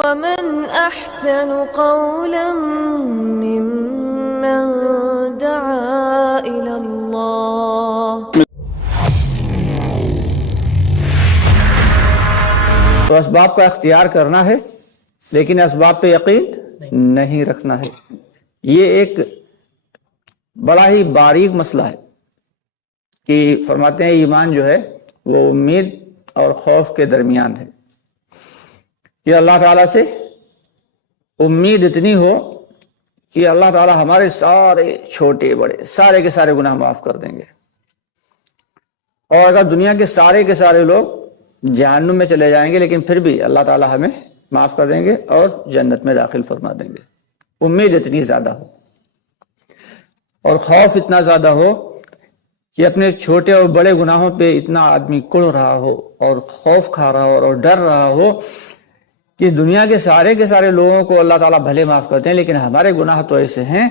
ومن أحسن قولا ممن دعا إلى الله. تو اسباب کا اختیار کرنا ہے لیکن اسباب پہ یقین نہیں رکھنا ہے. یہ ایک بڑا ہی باریک مسئلہ ہے کہ فرماتے ہیں ایمان جو ہے وہ امید اور خوف کے درمیان ہے کہ اللہ تعالیٰ سے امید اتنی ہو کہ اللہ تعالیٰ ہمارے سارے چھوٹے بڑے سارے کے سارے گناہ معاف کر دیں گے، اور اگر دنیا کے سارے لوگ جہنم میں چلے جائیں گے لیکن پھر بھی اللہ تعالیٰ ہمیں معاف کر دیں گے اور جنت میں داخل فرما دیں گے. امید اتنی زیادہ ہو اور خوف اتنا زیادہ ہو کہ اپنے چھوٹے اور بڑے گناہوں پہ اتنا آدمی کڑ رہا ہو اور خوف کھا رہا ہو اور ڈر رہا ہو کہ دنیا کے سارے لوگوں کو اللہ تعالیٰ بھلے معاف کرتے ہیں لیکن ہمارے گناہ تو ایسے ہیں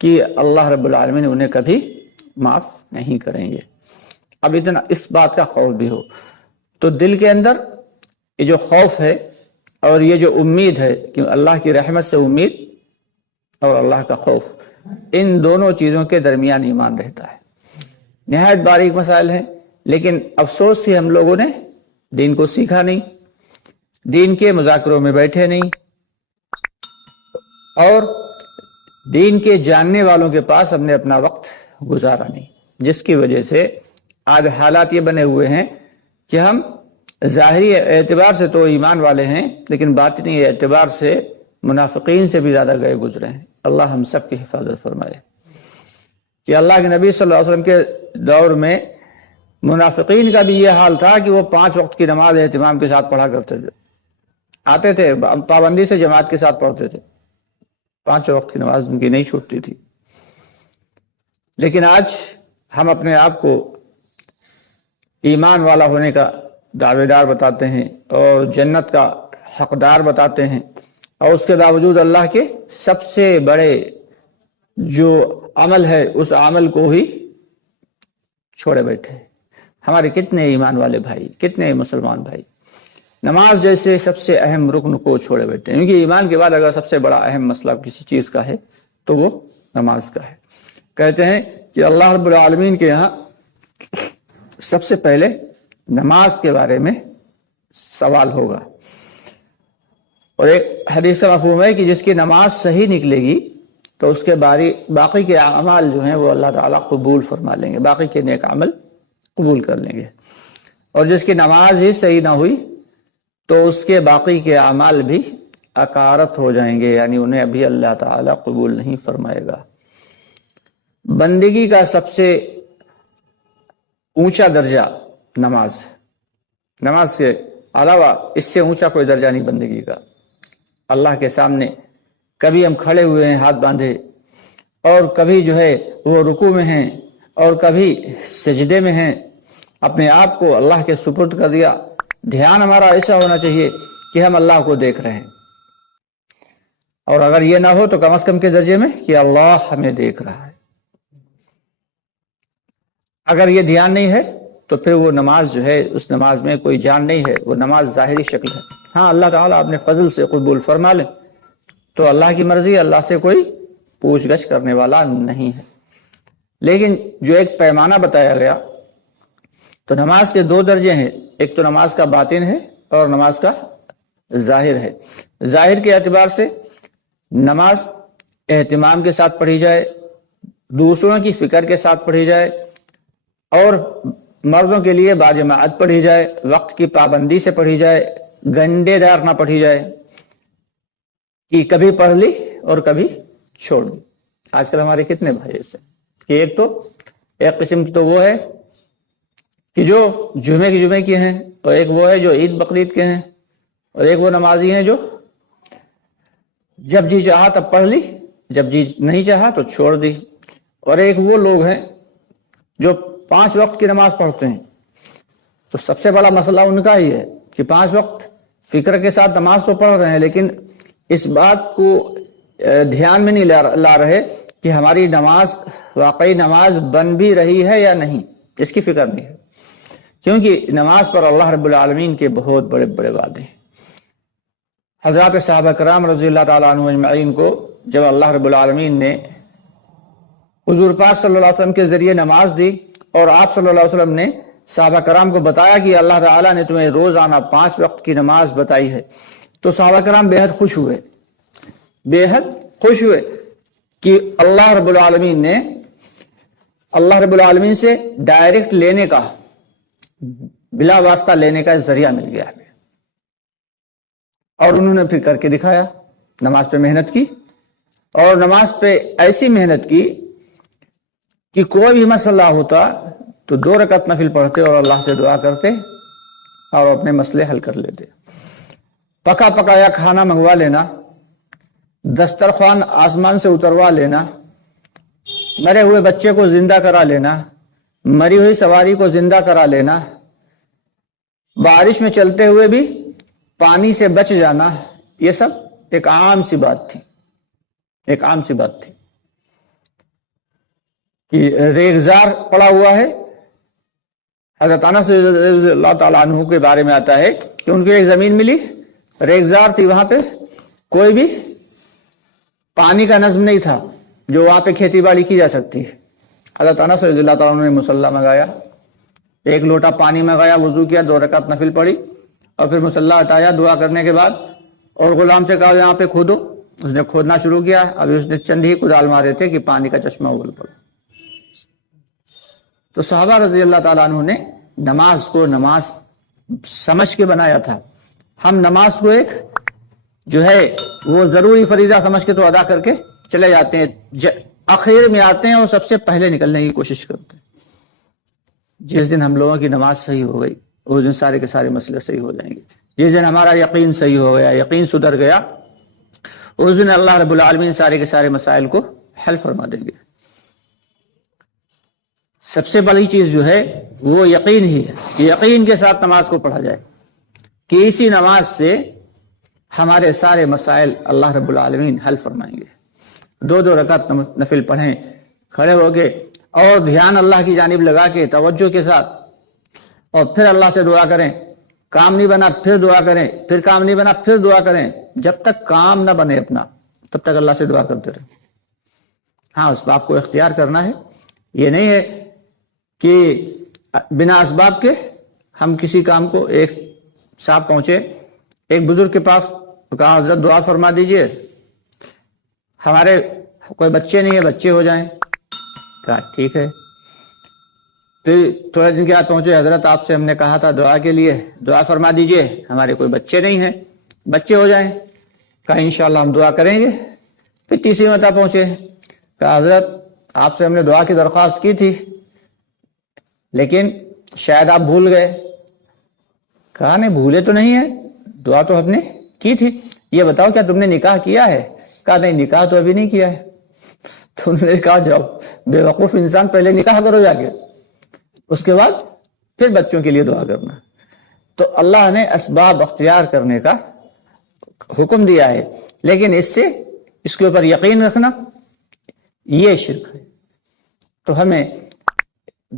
کہ اللہ رب العالمین انہیں کبھی معاف نہیں کریں گے. اب اتنا اس بات کا خوف بھی ہو تو دل کے اندر یہ جو خوف ہے اور یہ جو امید ہے کہ اللہ کی رحمت سے امید اور اللہ کا خوف، ان دونوں چیزوں کے درمیان ایمان رہتا ہے. نہایت باریک مسائل ہیں لیکن افسوس کہ ہم لوگوں نے دین کو سیکھا نہیں، دین کے مذاکروں میں بیٹھے نہیں، اور دین کے جاننے والوں کے پاس ہم نے اپنا وقت گزارا نہیں، جس کی وجہ سے آج حالات یہ بنے ہوئے ہیں کہ ہم ظاہری اعتبار سے تو ایمان والے ہیں لیکن باطنی اعتبار سے منافقین سے بھی زیادہ گئے گزرے ہیں. اللہ ہم سب کی حفاظت فرمائے. کہ اللہ کے نبی صلی اللہ علیہ وسلم کے دور میں منافقین کا بھی یہ حال تھا کہ وہ 5 وقت کی نماز اہتمام کے ساتھ پڑھا کرتے تھے، آتے تھے پابندی سے جماعت کے ساتھ پڑھتے تھے، 5 وقت کی نماز ان کی نہیں چھوٹتی تھی. لیکن آج ہم اپنے آپ کو ایمان والا ہونے کا دعوے دار بتاتے ہیں اور جنت کا حقدار بتاتے ہیں، اور اس کے باوجود اللہ کے سب سے بڑے جو عمل ہے اس عمل کو ہی چھوڑے بیٹھے. ہمارے کتنے ایمان والے بھائی، کتنے مسلمان بھائی نماز جیسے سب سے اہم رکن کو چھوڑے بیٹھے ہیں. کیونکہ ایمان کے بعد اگر سب سے بڑا اہم مسئلہ کسی چیز کا ہے تو وہ نماز کا ہے. کہتے ہیں کہ اللہ رب العالمین کے یہاں سب سے پہلے نماز کے بارے میں سوال ہوگا، اور ایک حدیث کا مفہوم ہے کہ جس کی نماز صحیح نکلے گی تو اس کے باقی کے اعمال جو ہیں وہ اللہ تعالیٰ قبول فرما لیں گے، باقی کے نیک عمل قبول کر لیں گے. اور جس کی نماز ہی صحیح نہ ہوئی تو اس کے باقی کے اعمال بھی اکارت ہو جائیں گے، یعنی انہیں ابھی اللہ تعالیٰ قبول نہیں فرمائے گا. بندگی کا سب سے اونچا درجہ نماز کے علاوہ اس سے اونچا کوئی درجہ نہیں بندگی کا. اللہ کے سامنے کبھی ہم کھڑے ہوئے ہیں ہاتھ باندھے، اور کبھی جو ہے وہ رکوع میں ہیں اور کبھی سجدے میں ہیں، اپنے آپ کو اللہ کے سپرد کر دیا. دھیان ہمارا ایسا ہونا چاہیے کہ ہم اللہ کو دیکھ رہے ہیں، اور اگر یہ نہ ہو تو کم از کم کے درجے میں کہ اللہ ہمیں دیکھ رہا ہے. اگر یہ دھیان نہیں ہے تو پھر وہ نماز جو ہے اس نماز میں کوئی جان نہیں ہے، وہ نماز ظاہری شکل ہے. ہاں اللہ تعالیٰ اپنے فضل سے قبول فرما لے تو اللہ کی مرضی، اللہ سے کوئی پوچھ گچھ کرنے والا نہیں ہے. لیکن جو ایک پیمانہ بتایا گیا تو نماز کے 2 درجے ہیں، ایک تو نماز کا باطن ہے اور نماز کا ظاہر ہے. ظاہر کے اعتبار سے نماز اہتمام کے ساتھ پڑھی جائے، دوسروں کی فکر کے ساتھ پڑھی جائے، اور مردوں کے لیے باجماعت پڑھی جائے، وقت کی پابندی سے پڑھی جائے، گنڈے دار نہ پڑھی جائے کہ کبھی پڑھ لی اور کبھی چھوڑ دی. آج کل ہمارے کتنے بھائی ایسے کہ ایک قسم تو وہ ہے کہ جو جمعے کے ہیں، اور ایک وہ ہے جو عید بقرعید کے ہیں، اور ایک وہ نمازی ہیں جو جب جی چاہا تب پڑھ لی، جب جی نہیں چاہا تو چھوڑ دی. اور ایک وہ لوگ ہیں جو 5 وقت کی نماز پڑھتے ہیں. تو سب سے بڑا مسئلہ ان کا ہی ہے کہ 5 وقت فکر کے ساتھ نماز تو پڑھ رہے ہیں لیکن اس بات کو دھیان میں نہیں لا رہے کہ ہماری نماز واقعی نماز بن بھی رہی ہے یا نہیں، اس کی فکر نہیں ہے. کیونکہ نماز پر اللہ رب العالمین کے بہت بڑے بڑے وعدے ہیں. حضرات صحابہ کرام رضی اللہ تعالیٰ عنہ اجمعین کو جب اللہ رب العالمین نے حضور پاک صلی اللہ علیہ وسلم کے ذریعے نماز دی اور آپ صلی اللہ علیہ وسلم نے صحابہ کرام کو بتایا کہ اللہ تعالیٰ نے تمہیں روزانہ 5 وقت کی نماز بتائی ہے، تو صحابہ کرام بے حد خوش ہوئے، بے حد خوش ہوئے کہ اللہ رب العالمین سے ڈائریکٹ لینے کا، بلا واسطہ لینے کا ذریعہ مل گیا ہے۔ اور انہوں نے پھر کر کے دکھایا، نماز پہ محنت کی، اور نماز پہ ایسی محنت کی کہ کوئی بھی مسئلہ ہوتا تو 2 رکعت نفل پڑھتے اور اللہ سے دعا کرتے اور اپنے مسئلے حل کر لیتے۔ پکا پکایا کھانا منگوا لینا، دسترخوان آسمان سے اتروا لینا، مرے ہوئے بچے کو زندہ کرا لینا، مری ہوئی سواری کو زندہ کرا لینا، بارش میں چلتے ہوئے بھی پانی سے بچ جانا، یہ سب ایک عام سی بات تھی، ایک عام سی بات تھی۔ کہ ریگزار پڑا ہوا ہے، حضرت انس رضی اللہ تعالیٰ عنہ کے بارے میں آتا ہے کہ ان کو ایک زمین ملی، ریگزار تھی، وہاں پہ کوئی بھی پانی کا نظم نہیں تھا جو وہاں پہ کھیتی باڑی کی جا سکتی۔ حضرت انس رضی اللہ تعالیٰ عنہ نے مصلی منگایا، 1 لوٹا پانی منگایا، وضو کیا، 2 رکعت نفل پڑھی، اور پھر مصلی ہٹایا دعا کرنے کے بعد، اور غلام سے کہا یہاں پہ کھودو، اس نے کھودنا شروع کیا۔ ابھی اس نے چند ہی کدال مارے تھے کہ پانی کا چشمہ اگل پڑا۔ تو صحابہ رضی اللہ تعالیٰ عنہ نے نماز کو نماز سمجھ کے بنایا تھا۔ ہم نماز کو ایک جو ہے وہ ضروری فریضہ سمجھ کے تو ادا کر کے چلے جاتے ہیں، آخر میں آتے ہیں اور سب سے پہلے نکلنے کی کوشش کرتے ہیں۔ جس دن ہم لوگوں کی نماز صحیح ہو گئی اس دن سارے کے سارے مسئلے صحیح ہو جائیں گے۔ جس دن ہمارا یقین صحیح ہو گیا، یقین سدھر گیا، اس دن اللہ رب العالمین سارے کے سارے مسائل کو حل فرما دیں گے۔ سب سے بڑی چیز جو ہے وہ یقین ہی ہے کہ یقین کے ساتھ نماز کو پڑھا جائے، کہ اسی نماز سے ہمارے سارے مسائل اللہ رب العالمین حل فرمائیں گے۔ 2 رکعت نفل پڑھیں کھڑے ہو کے، اور دھیان اللہ کی جانب لگا کے توجہ کے ساتھ، اور پھر اللہ سے دعا کریں۔ کام نہیں بنا پھر دعا کریں، پھر کام نہیں بنا پھر دعا کریں، جب تک کام نہ بنے اپنا تب تک اللہ سے دعا کرتے رہیں۔ ہاں، اسباب کو اختیار کرنا ہے، یہ نہیں ہے کہ بنا اسباب کے ہم کسی کام کو۔ ایک صاحب پہنچے ایک بزرگ کے پاس، کہا حضرت دعا فرما دیجئے، ہمارے کوئی بچے نہیں ہے، بچے ہو جائیں۔ کہا ٹھیک ہے۔ پھر تھوڑے دن کے بعد پہنچے، حضرت آپ سے ہم نے کہا تھا دعا کے لیے، دعا فرما دیجئے، ہمارے کوئی بچے نہیں ہیں، بچے ہو جائیں۔ کہا انشاءاللہ ہم دعا کریں گے۔ پھر تیسری مرتبہ پہنچے، کہا حضرت آپ سے ہم نے دعا کی درخواست کی تھی لیکن شاید آپ بھول گئے۔ کہا نہیں، بھولے تو نہیں ہے، دعا تو ہم نے کی تھی، یہ بتاؤ کیا تم نے نکاح کیا ہے؟ کہا نہیں، نکاح تو ابھی نہیں کیا ہے۔ تو انہوں نے کہا جاؤ بے وقوف انسان، پہلے نکاح کرو جا کے، اس کے بعد پھر بچوں کے لیے دعا کرنا۔ تو اللہ نے اسباب اختیار کرنے کا حکم دیا ہے، لیکن اس کے اوپر یقین رکھنا یہ شرک ہے۔ تو ہمیں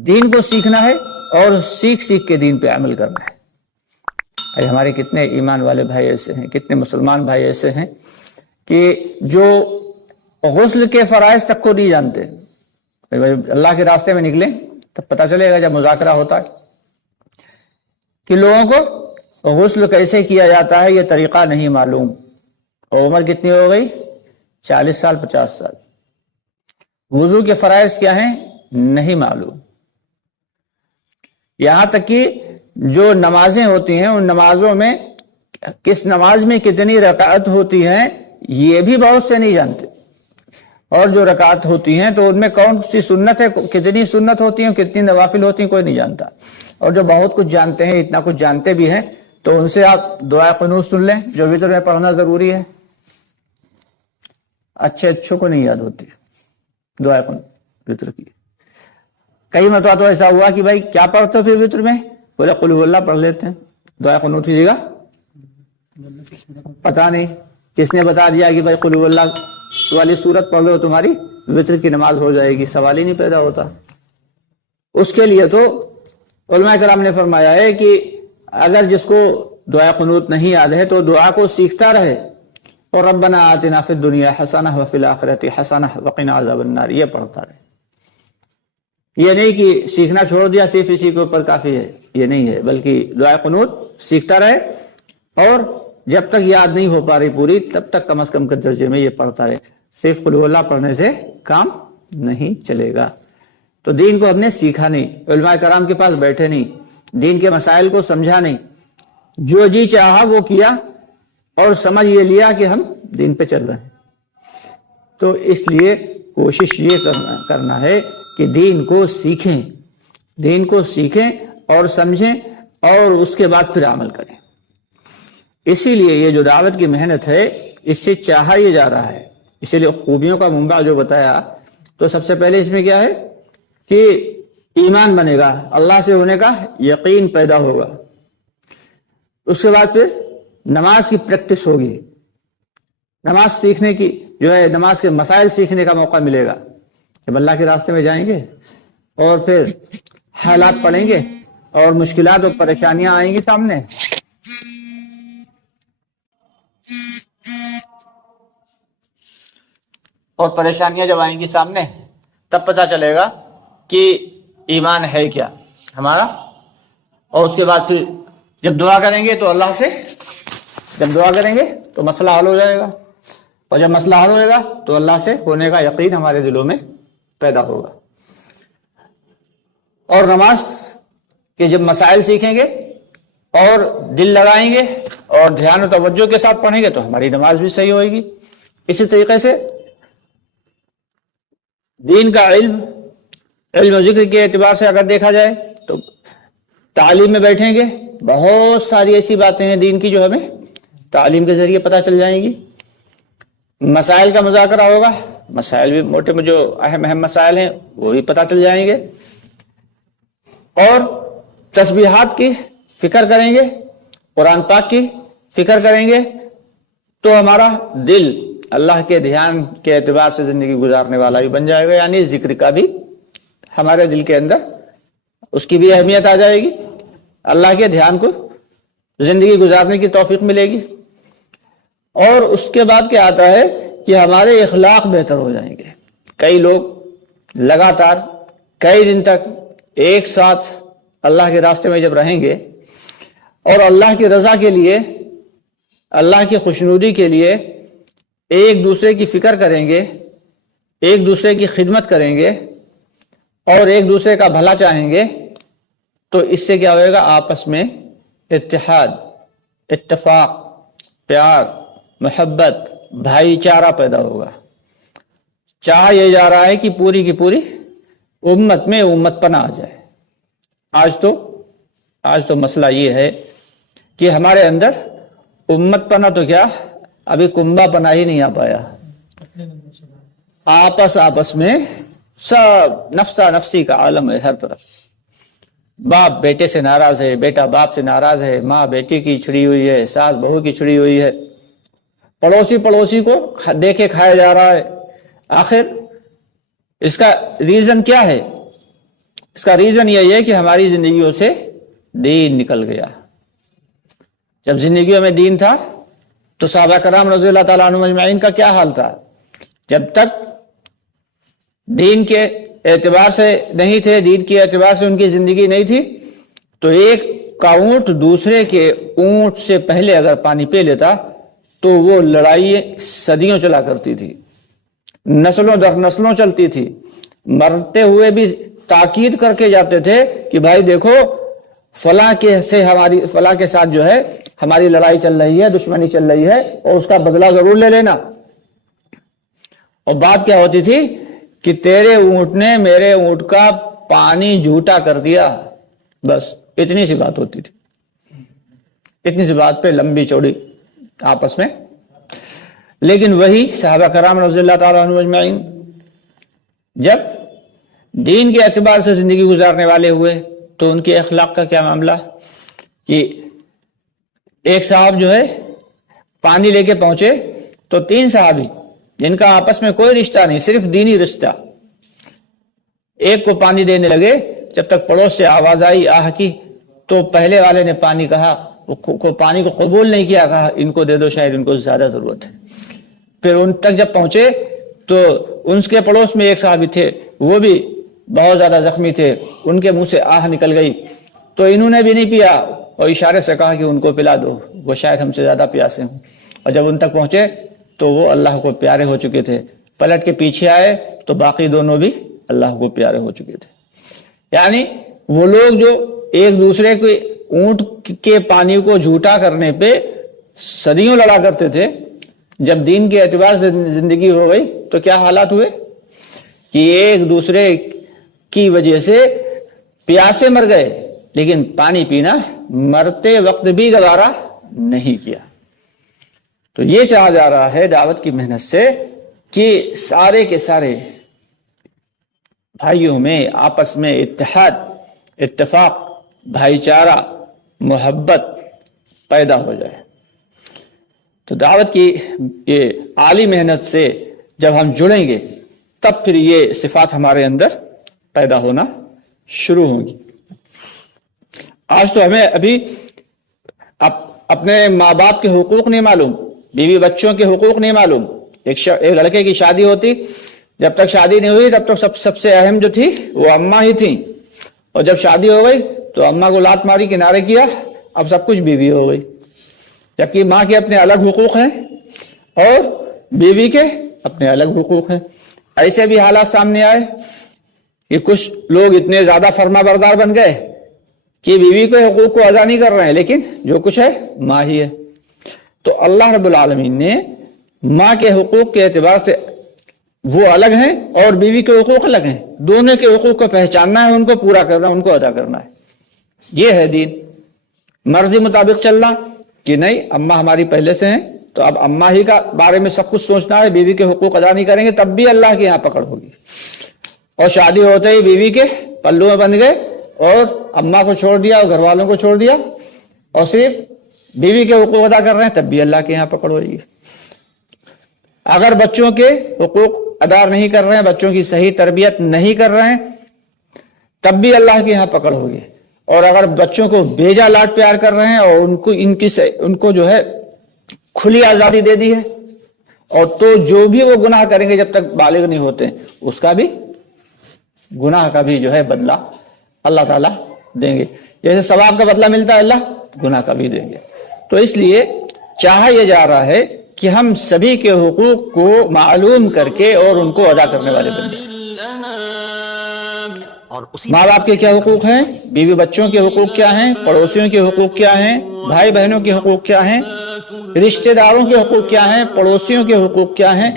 دین کو سیکھنا ہے اور سیکھ کے دین پہ عمل کرنا ہے۔ ہمارے کتنے ایمان والے بھائی ایسے ہیں، کتنے مسلمان بھائی ایسے ہیں کہ جو غسل کے فرائض تک کو نہیں جانتے۔ اللہ کے راستے میں نکلیں تب پتہ چلے گا جب مذاکرہ ہوتا ہے کہ لوگوں کو غسل کیسے کیا جاتا ہے یہ طریقہ نہیں معلوم۔ اور عمر کتنی ہو گئی؟ 40 سال 50 سال۔ وضو کے فرائض کیا ہیں نہیں معلوم۔ یہاں تک کہ جو نمازیں ہوتی ہیں ان نمازوں میں کس نماز میں کتنی رکعت ہوتی ہیں یہ بھی بہت سے نہیں جانتے، اور جو رکعت ہوتی ہیں تو ان میں کون سی سنت ہے، کتنی سنت ہوتی ہیں، کتنی نوافل ہوتی ہیں، کوئی نہیں جانتا۔ اور جو بہت کچھ جانتے ہیں، اتنا کچھ جانتے بھی ہیں، تو ان سے آپ دعا قنوت سن لیں جو وتر میں پڑھنا ضروری ہے۔ اچھوں کو نہیں یاد ہوتی دعا قنوت وتر کی۔ کئی مرتبہ تو ایسا ہوا کہ بھائی کیا پڑھتے ہو پھر وتر میں؟ بولے قل هو اللہ پڑھ لیتے ہیں، دعا قنوت کی جگہ پتہ نہیں کس نے بتا دیا کہ بھائی قل هو اللہ والی سورت پڑھ لو تمہاری وتر کی نماز ہو جائے گی، سوال ہی نہیں پیدا ہوتا۔ اس کے لیے تو علماء کرام نے فرمایا ہے کہ اگر جس کو دعا قنوت نہیں یاد ہے تو دعا کو سیکھتا رہے، اور ربنا آتنا فی الدنیا حسنہ وفی الآخرۃ حسنہ وقنا عذاب النار یہ پڑھتا رہے۔ یہ نہیں کہ سیکھنا چھوڑ دیا صرف اسی کے اوپر کافی ہے، یہ نہیں ہے، بلکہ دعا قنوت سیکھتا رہے، اور جب تک یاد نہیں ہو پا رہی پوری تب تک کم از کم کے درجے میں یہ پڑھتا رہے۔ صرف قل ہو اللہ پڑھنے سے کام نہیں چلے گا۔ تو دین کو ہم نے سیکھا نہیں، علماء کرام کے پاس بیٹھے نہیں، دین کے مسائل کو سمجھا نہیں، جو جی چاہا وہ کیا اور سمجھ یہ لیا کہ ہم دین پہ چل رہے ہیں۔ تو اس لیے کوشش یہ کرنا ہے کہ دین کو سیکھیں، دین کو سیکھیں اور سمجھیں، اور اس کے بعد پھر عمل کریں۔ اسی لیے یہ جو دعوت کی محنت ہے اس سے چاہا یہ جا رہا ہے، اسی لیے خوبیوں کا منبع جو بتایا، تو سب سے پہلے اس میں کیا ہے کہ ایمان بنے گا، اللہ سے ہونے کا یقین پیدا ہوگا، اس کے بعد پھر نماز کی پریکٹس ہوگی، نماز سیکھنے کی جو ہے، نماز کے مسائل سیکھنے کا موقع ملے گا جب اللہ کے راستے میں جائیں گے، اور پھر حالات پڑیں گے اور مشکلات اور پریشانیاں آئیں گی سامنے، اور پریشانیاں جب آئیں گی سامنے تب پتہ چلے گا کہ ایمان ہے کیا ہمارا، اور اس کے بعد پھر جب دعا کریں گے تو اللہ سے، جب دعا کریں گے تو مسئلہ حل ہو جائے گا، اور جب مسئلہ حل ہوئے گا تو اللہ سے ہونے کا یقین ہمارے دلوں میں پیدا ہوگا۔ اور نماز کے جب مسائل سیکھیں گے اور دل لگائیں گے اور دھیان و توجہ کے ساتھ پڑھیں گے تو ہماری نماز بھی صحیح ہوئے گی۔ اسی طریقے سے دین کا علم و ذکر کے اعتبار سے اگر دیکھا جائے تو تعلیم میں بیٹھیں گے، بہت ساری ایسی باتیں ہیں دین کی جو ہمیں تعلیم کے ذریعے پتہ چل جائیں گی۔ مسائل کا مذاکرہ ہوگا، مسائل بھی موٹے میں جو اہم مسائل ہیں وہ بھی پتہ چل جائیں گے، اور تسبیحات کی فکر کریں گے، قرآن پاک کی فکر کریں گے، تو ہمارا دل اللہ کے دھیان کے اعتبار سے زندگی گزارنے والا بھی بن جائے گا، یعنی ذکر کا بھی ہمارے دل کے اندر اس کی بھی اہمیت آ جائے گی، اللہ کے دھیان کو زندگی گزارنے کی توفیق ملے گی۔ اور اس کے بعد کیا آتا ہے کہ ہمارے اخلاق بہتر ہو جائیں گے۔ کئی لوگ لگاتار کئی دن تک ایک ساتھ اللہ کے راستے میں جب رہیں گے اور اللہ کی رضا کے لیے، اللہ کی خوشنودی کے لیے ایک دوسرے کی فکر کریں گے، ایک دوسرے کی خدمت کریں گے اور ایک دوسرے کا بھلا چاہیں گے، تو اس سے کیا ہوئے گا؟ آپس میں اتحاد، اتفاق، پیار، محبت، بھائی چارہ پیدا ہوگا۔ چاہا یہ جا رہا ہے کہ پوری کی پوری امت میں امت پناہ آ جائے۔ آج تو مسئلہ یہ ہے کہ ہمارے اندر امت پناہ تو کیا، ابھی کنبا پناہ ہی نہیں آ پایا۔ آپس میں سب نفسا نفسی کا عالم ہے ہر طرف۔ باپ بیٹے سے ناراض ہے، بیٹا باپ سے ناراض ہے، ماں بیٹی کی چھڑی ہوئی ہے، ساس بہو کی چھڑی ہوئی ہے، پڑوسی کو دیکھے کھایا جا رہا ہے۔ آخر اس کا ریزن کیا ہے؟ اس کا ریزن یہ ہے کہ ہماری زندگیوں سے دین نکل گیا۔ جب زندگیوں میں دین تھا تو صحابہ کرام رضی اللہ تعالیٰ عنہم اجمعین کا کیا حال تھا؟ جب تک دین کے اعتبار سے نہیں تھے، دین کے اعتبار سے ان کی زندگی نہیں تھی، تو ایک کا اونٹ دوسرے کے اونٹ سے پہلے اگر پانی پی لیتا تو وہ لڑائی صدیوں چلا کرتی تھی، نسلوں در نسلوں چلتی تھی، مرتے ہوئے بھی تاکید کر کے جاتے تھے کہ بھائی دیکھو فلاں کے ساتھ جو ہے ہماری لڑائی چل رہی ہے، دشمنی چل رہی ہے، اور اس کا بدلہ ضرور لے لینا۔ اور بات کیا ہوتی تھی کہ تیرے اونٹ نے میرے اونٹ کا پانی جھوٹا کر دیا، بس اتنی سی بات ہوتی تھی۔ اتنی سی بات پہ لمبی چوڑی آپس میں۔ لیکن وہی صحابہ کرام رضی اللہ تعالیٰ عنہم اجمعین جب دین کے اعتبار سے زندگی گزارنے والے ہوئے تو ان کے اخلاق کا کیا معاملہ کہ ایک صاحب جو ہے پانی لے کے پہنچے تو 3 صحابی جن کا آپس میں کوئی رشتہ نہیں، صرف دینی رشتہ، ایک کو پانی دینے لگے، جب تک پڑوس سے آواز آئی آہ کی تو پہلے والے نے پانی کہا کو پانی کو قبول نہیں کیا, کہا ان کو دے دو, شاید ان کو زیادہ ضرورت ہے. پھر ان تک جب پہنچے تو ان کے پڑوس میں ایک صحابی تھے, وہ بھی بہت زیادہ زخمی تھے, ان کے منہ سے آہ نکل گئی, تو انہوں نے بھی نہیں پیا اور اشارے سے کہا کہ ان کو پلا دو, وہ شاید ہم سے زیادہ پیاسے ہوں. اور جب ان تک پہنچے تو وہ اللہ کو پیارے ہو چکے تھے. پلٹ کے پیچھے آئے تو باقی دونوں بھی اللہ کو پیارے ہو چکے تھے. یعنی وہ لوگ جو ایک دوسرے کے اونٹ کے پانی کو جھوٹا کرنے پہ صدیوں لڑا کرتے تھے, جب دین کے اعتبار سے زندگی ہو گئی تو کیا حالات ہوئے کہ ایک دوسرے کی وجہ سے پیاسے مر گئے, لیکن پانی پینا مرتے وقت بھی گوارا نہیں کیا. تو یہ چاہا جا رہا ہے دعوت کی محنت سے کہ سارے کے سارے بھائیوں میں آپس میں اتحاد, اتفاق, بھائی چارہ, محبت پیدا ہو جائے. تو دعوت کی یہ عالی محنت سے جب ہم جڑیں گے تب پھر یہ صفات ہمارے اندر پیدا ہونا شروع ہوں گی. آج تو ہمیں ابھی اپنے ماں باپ کے حقوق نہیں معلوم, بیوی بچوں کے حقوق نہیں معلوم. ایک لڑکے کی شادی ہوتی, جب تک شادی نہیں ہوئی تب تک سب سے اہم جو تھی وہ اماں ہی تھیں, اور جب شادی ہو گئی تو اماں کو لات ماری, کنارے کیا, اب سب کچھ بیوی ہو گئی. جبکہ ماں کے اپنے الگ حقوق ہیں اور بیوی کے اپنے الگ حقوق ہیں. ایسے بھی حالات سامنے آئے کہ کچھ لوگ اتنے زیادہ فرما بردار بن گئے کہ بیوی کے حقوق کو ادا نہیں کر رہے ہیں, لیکن جو کچھ ہے ماں ہی ہے. تو اللہ رب العالمین نے ماں کے حقوق کے اعتبار سے وہ الگ ہیں اور بیوی کے حقوق الگ ہیں. دونوں کے حقوق کو پہچاننا ہے, ان کو پورا کرنا, ان کو ادا کرنا ہے. یہ ہے دین. مرضی مطابق چلنا کہ نہیں اماں ہماری پہلے سے ہیں تو اب اماں ہی کا بارے میں سب کچھ سوچنا ہے, بیوی کے حقوق ادا نہیں کریں گے تب بھی اللہ کے یہاں پکڑ ہوگی. اور شادی ہوتے ہی بیوی کے پلو میں بن گئے اور اماں کو چھوڑ دیا اور گھر والوں کو چھوڑ دیا اور صرف بیوی کے حقوق ادا کر رہے ہیں, تب بھی اللہ کے یہاں پکڑ ہوگی. اگر بچوں کے حقوق ادا نہیں کر رہے ہیں, بچوں کی صحیح تربیت نہیں کر رہے ہیں, تب بھی اللہ کے یہاں پکڑ ہوگی. اور اگر بچوں کو بیجا لاڈ پیار کر رہے ہیں اور ان کو جو ہے کھلی آزادی دے دی ہے, اور تو جو بھی وہ گناہ کریں گے جب تک بالغ نہیں ہوتے اس کا بھی گناہ کا بھی جو ہے بدلہ اللہ تعالیٰ دیں گے. جیسے ثواب کا بدلہ ملتا ہے اللہ گناہ کا بھی دیں گے. تو اس لیے چاہا یہ جا رہا ہے کہ ہم سبھی کے حقوق کو معلوم کر کے اور ان کو ادا کرنے والے بن جائیں. ماں باپ کے کیا حقوق ہیں, بیوی بچوں کے حقوق کیا ہیں, پڑوسیوں کے حقوق کیا ہیں, بھائی بہنوں کے حقوق کیا ہیں, رشتہ داروں کے حقوق کیا ہیں, پڑوسیوں کے حقوق کیا ہیں.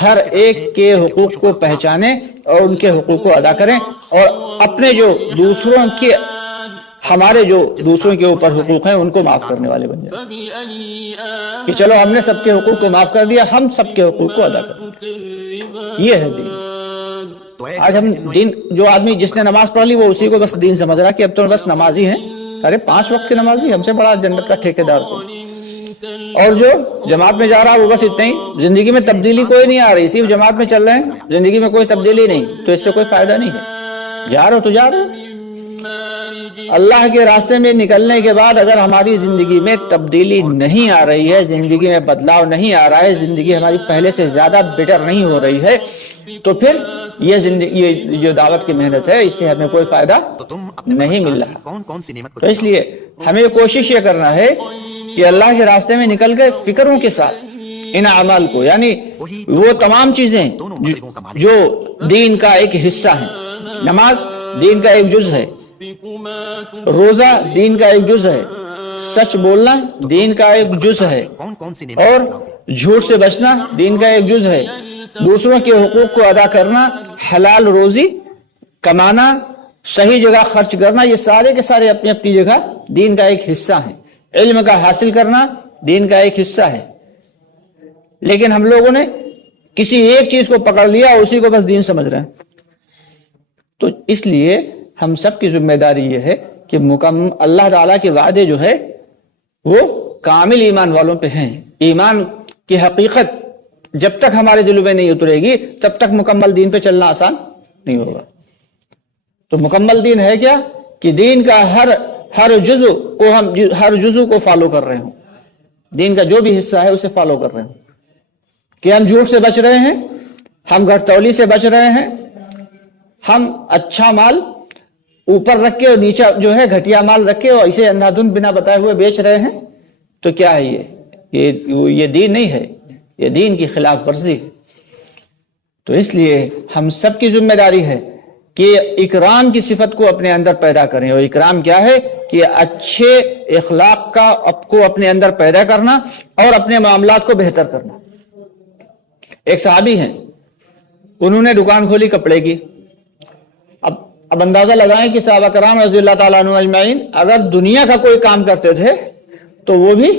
ہر ایک کے حقوق کو پہچانیں اور ان کے حقوق کو ادا کریں, اور اپنے جو ہمارے جو دوسروں کے اوپر حقوق ہیں ان کو معاف کرنے والے بن جائیں کہ چلو ہم نے سب کے حقوق کو معاف کر دیا, ہم سب کے حقوق کو ادا کریں. یہ ہے دین. آج ہم دین, جو آدمی جس نے نماز پڑھ لی وہ اسی کو بس دین سمجھ رہا کہ اب تو بس نمازی ہیں. ارے 5 وقت کی نمازی, ہم سے بڑا جنت کا ٹھیکیدار کوئی. اور جو جماعت میں جا رہا وہ بس اتنا ہی, زندگی میں تبدیلی کوئی نہیں آ رہی, صرف جماعت میں چل رہے ہیں, زندگی میں کوئی تبدیلی نہیں, تو اس سے کوئی فائدہ نہیں ہے. جا رہے ہو تو جا رہے ہو. اللہ کے راستے میں نکلنے کے بعد اگر ہماری زندگی میں تبدیلی نہیں آ رہی ہے, زندگی میں بدلاؤ نہیں آ رہا ہے, زندگی ہماری پہلے سے زیادہ بیٹر نہیں ہو رہی ہے, تو پھر یہ جو دعوت کی محنت ہے اس سے ہمیں کوئی فائدہ نہیں مل رہا. تو اس لیے ہمیں کوشش یہ کرنا ہے کہ اللہ کے راستے میں نکل گئے فکروں کے ساتھ ان اعمال کو, یعنی وہ تمام چیزیں جو دین کا ایک حصہ ہیں. نماز دین کا ایک جز ہے, روزہ دین کا ایک جز ہے, سچ بولنا دین کا ایک جز ہے, اور جھوٹ سے بچنا دین کا ایک جز ہے, دوسروں کے حقوق کو ادا کرنا, حلال روزی کمانا, صحیح جگہ خرچ کرنا, یہ سارے کے سارے اپنی اپنی جگہ دین کا ایک حصہ ہیں. علم کا حاصل کرنا دین کا ایک حصہ ہے. لیکن ہم لوگوں نے کسی ایک چیز کو پکڑ لیا اور اسی کو بس دین سمجھ رہے ہیں. تو اس لیے ہم سب کی ذمہ داری یہ ہے کہ اللہ تعالیٰ کے وعدے جو ہے وہ کامل ایمان والوں پہ ہیں. ایمان کی حقیقت جب تک ہمارے دلوں میں نہیں اترے گی تب تک مکمل دین پہ چلنا آسان نہیں ہوگا. تو مکمل دین ہے کیا کہ دین کا ہر جزو کو فالو کر رہے ہوں، دین کا جو بھی حصہ ہے اسے فالو کر رہے ہوں، کہ ہم جھوٹ سے بچ رہے ہیں، ہم گھٹتولی سے بچ رہے ہیں، ہم اچھا مال اوپر رکھ کے اور نیچے جو ہے گھٹیا مال رکھ کے اور اسے اندھا دھند بنا بتائے ہوئے بیچ رہے ہیں، تو کیا ہے یہ دین نہیں ہے، یہ دین کی خلاف ورزی ہے۔ تو اس لیے ہم سب کی ذمہ داری ہے کہ اکرام کی صفت کو اپنے اندر پیدا کریں، اور اکرام کیا ہے کہ اچھے اخلاق کو اپنے اندر پیدا کرنا اور اپنے معاملات کو بہتر کرنا۔ ایک صحابی ہیں، انہوں نے دکان کھولی کپڑے کی۔ اب اندازہ لگائیں کہ صحابہ کرام رضی اللہ تعالیٰ عنہ اجمعین اگر دنیا کا کوئی کام کرتے تھے تو وہ بھی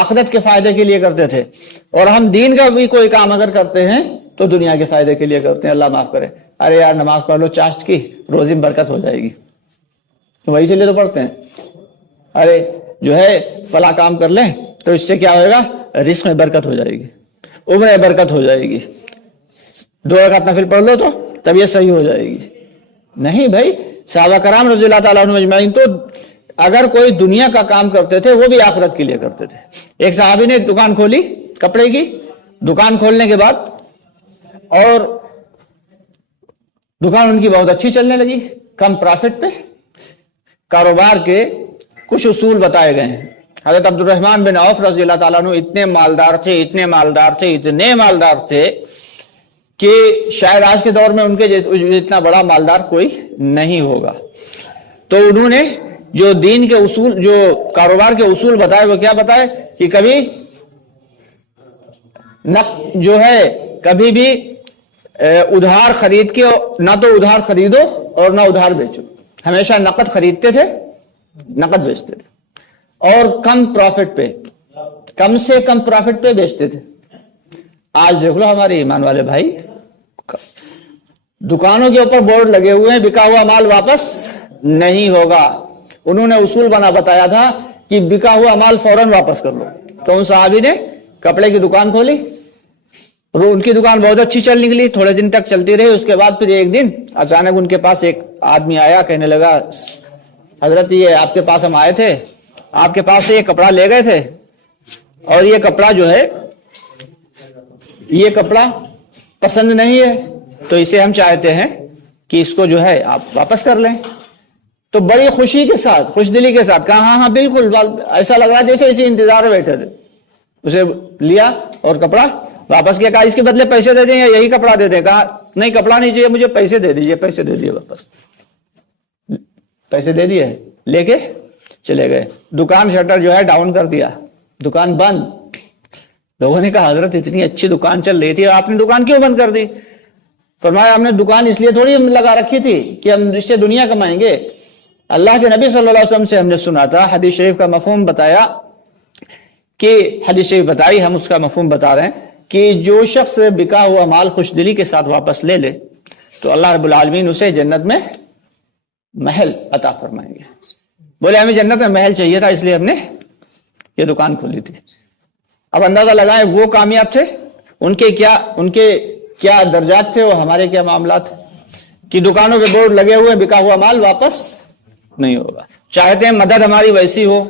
آخرت کے فائدے کے لیے کرتے تھے، اور ہم دین کا بھی کوئی کام اگر کرتے ہیں تو دنیا کے فائدے کے لیے کرتے ہیں۔ اللہ معاف کرے، ارے یار نماز پڑھ لو چاشت کی، روزی میں برکت ہو جائے گی، وہی سے لیے تو پڑھتے ہیں۔ ارے جو ہے فلاں کام کر لیں تو اس سے کیا ہوئے گا، رزق میں برکت ہو جائے گی، عمر میں برکت ہو جائے گی، 2 رکعت نفل پڑھ لو تو طبیعت صحیح ہو جائے گی۔ نہیں بھائی، صحابہ کرام رضی اللہ تعالیٰ عنہ اجمعین تو اگر کوئی دنیا کا کام کرتے تھے وہ بھی آخرت کے لیے کرتے تھے۔ ایک صحابی نے دکان کھولی کپڑے کی، دکان کھولنے کے بعد اور دکان ان کی بہت اچھی چلنے لگی، کم پرافٹ پہ۔ کاروبار کے کچھ اصول بتائے گئے ہیں۔ حضرت عبد الرحمن بن عوف رضی اللہ تعالیٰ عنہ اتنے مالدار تھے کہ شاید آج کے دور میں ان کے اتنا بڑا مالدار کوئی نہیں ہوگا۔ تو انہوں نے جو دین کے اصول، جو کاروبار کے اصول بتائے، وہ کیا بتائے کہ کبھی بھی ادھار خرید کے نہ تو ادھار خریدو اور نہ ادھار بیچو، ہمیشہ نقد خریدتے تھے، نقد بیچتے تھے، اور کم سے کم پرافٹ پہ بیچتے تھے۔ آج دیکھ لو ہمارے ایمان والے بھائی، دکانوں کے اوپر بورڈ لگے ہوئے ہیں بکا ہوا مال واپس نہیں ہوگا۔ انہوں نے اصول بتایا تھا کہ بکا ہوا مال فوراً واپس کر لو۔ تو ان صحابی نے کپڑے کی دکان کھولی، ان کی دکان بہت اچھی چل نکلی، تھوڑے دن تک چلتی رہی۔ اس کے بعد پھر ایک دن اچانک ان کے پاس ایک آدمی آیا، کہنے لگا حضرت یہ آپ کے پاس ہم آئے تھے، آپ کے پاس سے یہ کپڑا لے گئے تھے، اور یہ کپڑا جو ہے یہ کپڑا پسند نہیں ہے، تو اسے ہم چاہتے ہیں کہ اس کو جو ہے آپ واپس کر لیں۔ تو بڑی خوشی کے ساتھ، خوش دلی کے ساتھ کہا ہاں بالکل، ایسا لگ رہا جیسے اسی انتظار میں بیٹھے تھے۔ اسے لیا اور کپڑا واپس کیا، کہا اس کے بدلے پیسے دے دیں یا یہی کپڑا دے دیں؟ کہا نہیں کپڑا نہیں چاہیے مجھے، پیسے دے دیجیے۔ پیسے دے دیے، واپس پیسے دے دیے، لے کے چلے گئے۔ دکان شٹر جو ہے ڈاؤن کر دیا، دکان بند۔ لوگوں نے کہا حضرت اتنی اچھی دکان چل رہی تھی، آپ نے دکان کیوں بند کر دی؟ فرمایا ہم نے دکان اس لیے تھوڑی لگا رکھی تھی کہ ہم اس سے دنیا کمائیں گے۔ اللہ کے نبی صلی اللہ علیہ وسلم سے ہم نے سنا تھا، حدیث شریف کا مفہوم بتایا، کہ حدیث شریف بتائی، ہم اس کا مفہوم بتا رہے ہیں کہ جو شخص بکا ہوا مال خوش دلی کے ساتھ واپس لے لے تو اللہ رب العالمین اسے جنت میں محل عطا فرمائیں گے۔ بولے ہمیں جنت میں محل چاہیے تھا، اس لیے ہم نے یہ دکان کھولی تھی۔ اب اندازہ لگائیں وہ کامیاب تھے، ان کے کیا درجات تھے، اور ہمارے کیا معاملات کہ دکانوں پہ بورڈ لگے ہوئے بکا ہوا مال واپس نہیں ہوگا۔ چاہتے ہیں مدد ہماری ویسی ہو،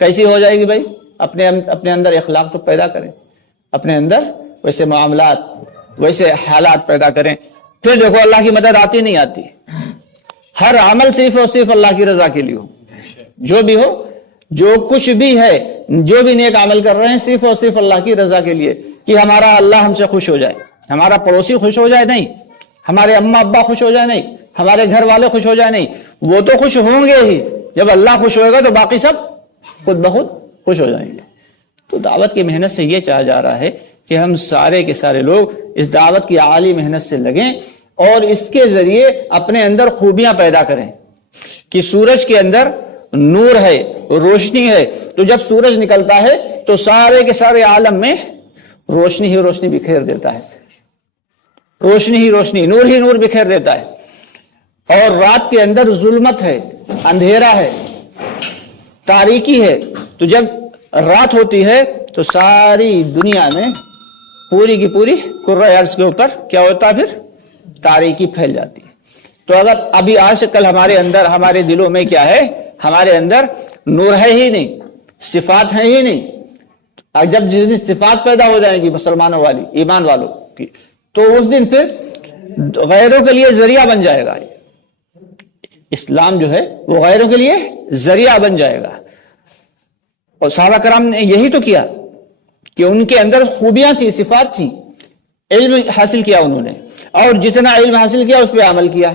کیسی ہو جائے گی بھائی؟ اپنے اندر اخلاق تو پیدا کریں، اپنے اندر ویسے معاملات، ویسے حالات پیدا کریں، پھر دیکھو اللہ کی مدد آتی نہیں آتی۔ ہر عمل صرف اور صرف اللہ کی رضا کے لیے ہو، جو بھی ہو، جو کچھ بھی ہے، جو بھی نیک عمل کر رہے ہیں صرف اور صرف اللہ کی رضا کے لیے، کہ ہمارا اللہ ہم سے خوش ہو جائے، ہمارا پڑوسی خوش ہو جائے نہیں، ہمارے اماں ابا خوش ہو جائے نہیں، ہمارے گھر والے خوش ہو جائے نہیں۔ وہ تو خوش ہوں گے ہی، جب اللہ خوش ہوئے گا تو باقی سب خود بخود خوش ہو جائیں گے۔ تو دعوت کی محنت سے یہ چاہا جا رہا ہے کہ ہم سارے کے سارے لوگ اس دعوت کی اعلی محنت سے لگیں، اور اس کے ذریعے اپنے اندر خوبیاں پیدا کریں، کہ سورج کے اندر نور ہے، روشنی ہے، تو جب سورج نکلتا ہے تو سارے کے سارے عالم میں روشنی ہی روشنی بکھیر دیتا ہے، روشنی ہی روشنی، نور ہی نور بکھیر دیتا ہے۔ اور رات کے اندر ظلمت ہے، اندھیرا ہے، تاریکی ہے، تو جب رات ہوتی ہے تو ساری دنیا میں پوری کی پوری کرۂ ارض کے اوپر کیا ہوتا ہے؟ پھر تاریکی پھیل جاتی ہے۔ تو اگر ابھی آج سے کل ہمارے اندر، ہمارے دلوں میں کیا ہے؟ ہمارے اندر نور ہے ہی نہیں، صفات ہیں ہی نہیں. اور جب جس دن صفات پیدا ہو جائیں گی مسلمانوں والی، ایمان والوں کی، تو اس دن پھر غیروں کے لیے ذریعہ بن جائے گا. اسلام جو ہے وہ غیروں کے لیے ذریعہ بن جائے گا. اور صحابہ کرام نے یہی تو کیا کہ ان کے اندر خوبیاں تھی، صفات تھی، علم حاصل کیا انہوں نے، اور جتنا علم حاصل کیا اس پہ عمل کیا.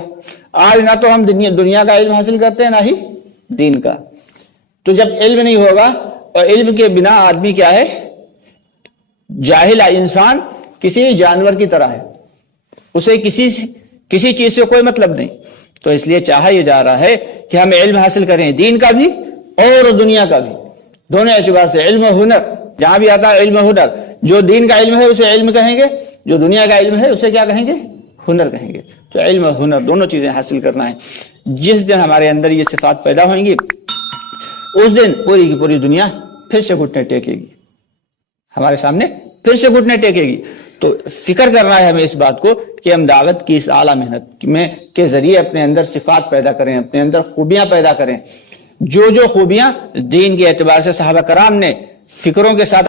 آج نہ تو ہم دنیا کا علم حاصل کرتے ہیں، نہ ہی دین کا. تو جب علم نہیں ہوگا، اور علم کے بنا آدمی کیا ہے؟ جاہل انسان کسی جانور کی طرح ہے، اسے کسی چیز سے کوئی مطلب نہیں. تو اس لیے چاہا یہ جا رہا ہے کہ ہم علم حاصل کریں، دین کا بھی اور دنیا کا بھی، دونوں اعتبار سے. علم و ہنر، جہاں بھی آتا ہے علم و ہنر. جو دین کا علم ہے اسے علم کہیں گے، جو دنیا کا علم ہے اسے کیا کہیں گے؟ ہنر کہیں گے. تو علم و ہنر دونوں چیزیں حاصل کرنا ہے. جس دن ہمارے اندر یہ صفات پیدا ہوئیں گی، اس دن پوری کی پوری دنیا پھر سے گھٹنے ٹیکے گی، ہمارے سامنے پھر سے گھٹنے ٹیکے گی. تو فکر کرنا ہے ہمیں اس بات کو کہ ہم دعوت کی اس اعلیٰ محنت میں کے ذریعے اپنے اندر صفات پیدا کریں، اپنے اندر خوبیاں پیدا کریں. جو خوبیاں دین کے اعتبار سے صحابہ کرام نے فکروں کے ساتھ